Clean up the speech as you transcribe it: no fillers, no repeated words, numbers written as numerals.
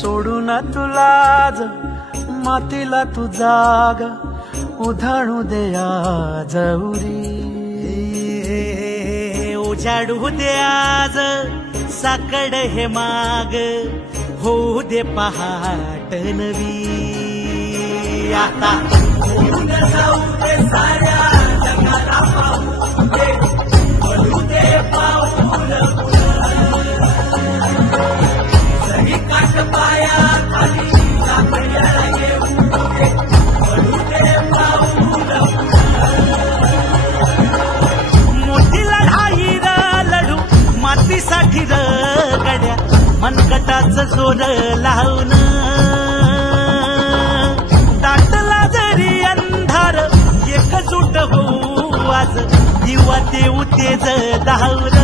सोडून तुलाज मातीला तू जाग उधाणू दे आज उरी. उजाडू दे आज साकड हे माग होऊ दे पहाट नवी. आता होऊन जाऊ दे साऱ्या जगाला पाहू दे बोलू दे पाऊल सही काट पाया खाली साकड्याला येऊ दे बोलू दे पाऊल. मोठी लढाई र लढू मातीसाठी र गड्या मनगटाच जोर लावून. दाटला जरी अंधार एकजूट होऊ आज दिवा देऊ तेज धावून.